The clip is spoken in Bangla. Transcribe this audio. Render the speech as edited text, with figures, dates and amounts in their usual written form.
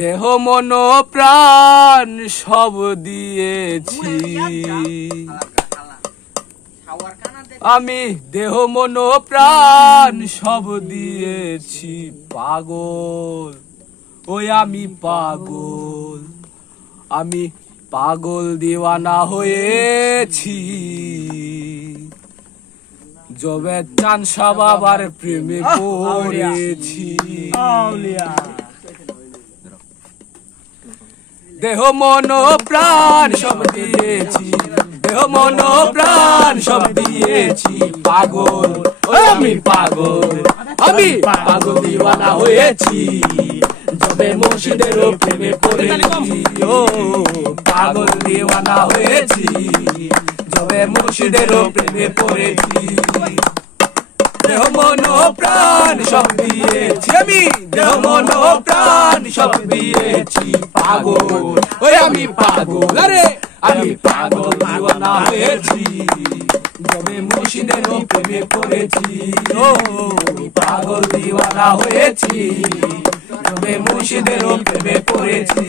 দেহ মন প্রাণ সব দিয়েছি আমি, দেহ মন প্রাণ সব দিয়েছি। পাগল, ওই আমি পাগল, আমি পাগল দিওয়ানা হয়েছি। জবে চান বাবার প্রেমে পড়েছি। দেহ মন প্রাণ সব দিয়েছি, দেহ মন প্রাণ সব দিয়েছি। পাগল, আমি পাগল, আমি পাগল দিওয়ানা হয়েছি। জবে মুর্শিদের প্রেমে পড়েছি, ও পাগল দিওয়ানা হয়েছি। জবে মুর্শিদের প্রেমে পড়েছি। দেহ মন প্রাণ সব দিয়েছি আমি, দেহ মন প্রাণ সব দিয়েছি। পাগল, ওই আমি পাগল, আরে আমি পাগল দিওয়ানা হয়েছি। জবে মুর্শিদের প্রেমে পড়েছি, ও পাগল দিওয়ানা হয়েছি। জবে মুর্শিদের প্রেমে পড়েছি।